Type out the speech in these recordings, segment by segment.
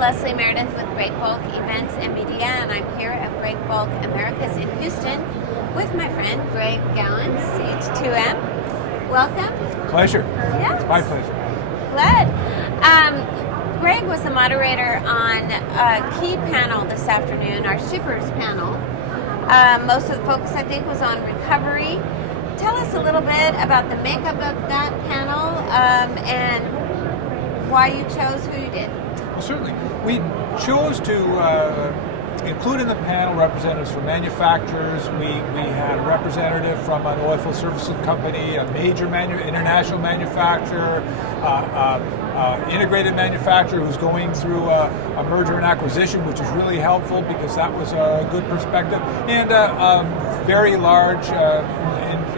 Leslie Meredith with Breakbulk Events and Media, and I'm here at Breakbulk Americas in Houston with my friend Greg Gowans, CH2M. Welcome. Pleasure. Yes. It's my pleasure. Glad. Greg was the moderator on a key panel this afternoon, our supers panel. Most of the focus, I think, was on recovery. Tell us a little bit about the makeup of that panel and why you chose who you did. Well, certainly. We chose to include in the panel representatives from manufacturers. We had a representative from an oilfield services company, a major international manufacturer, integrated manufacturer who's going through a merger and acquisition, which is really helpful because that was a good perspective, and a very large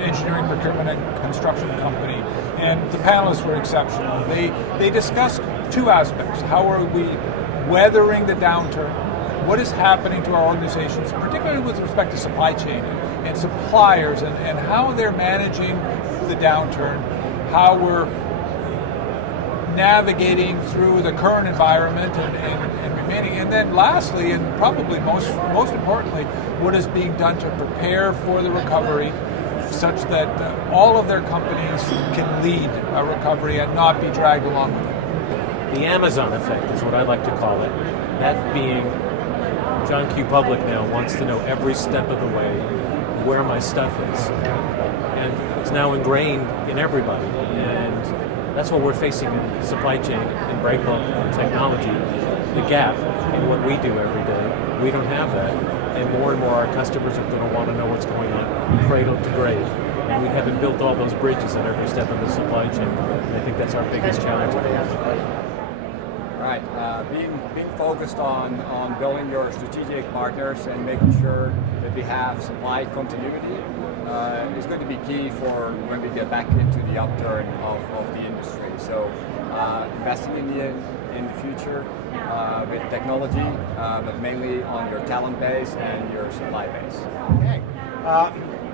engineering, procurement, and construction company. And the panelists were exceptional. They discussed two aspects. How are we weathering the downturn? What is happening to our organizations, particularly with respect to supply chain and suppliers, and how they're managing the downturn, how we're navigating through the current environment and remaining. And then lastly, and probably most importantly, what is being done to prepare for the recovery such that all of their companies can lead a recovery and not be dragged along with it. The Amazon effect is what I like to call it. That being, John Q. Public now wants to know every step of the way where my stuff is. And it's now ingrained in everybody. And that's what we're facing in supply chain, in breakbulk and technology. The gap in what we do every day. We don't have that. And more our customers are going to want to know what's going on cradle to grave. And we haven't built all those bridges at every step of the supply chain. And I think that's our biggest challenge. Right, being focused on building your strategic partners and making sure that we have supply continuity is going to be key for when we get back into the upturn of the industry. So investing in the future with technology, but mainly on your talent base and your supply base. Okay.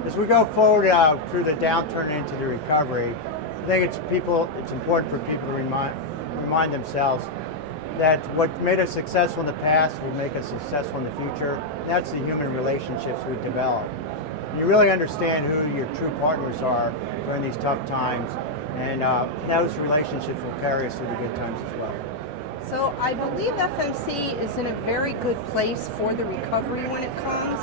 As we go forward through the downturn into the recovery, I think it's important for people to remind themselves that what made us successful in the past will make us successful in the future. That's the human relationships we develop. You really understand who your true partners are during these tough times, and those relationships will carry us through the good times as well. So I believe FMC is in a very good place for the recovery when it comes.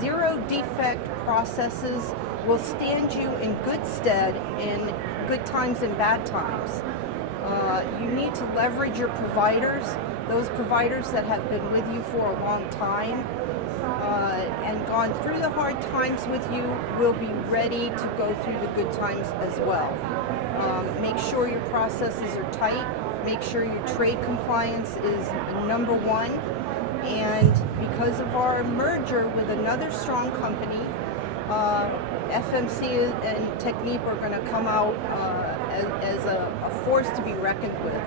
Zero defect processes will stand you in good stead in good times and bad times. You need to leverage your providers, those providers that have been with you for a long time and gone through the hard times with you will be ready to go through the good times as well. Make sure your processes are tight, make sure your trade compliance is number one, and because of our merger with another strong company, FMC and Technip are going to come out as a force to be reckoned with.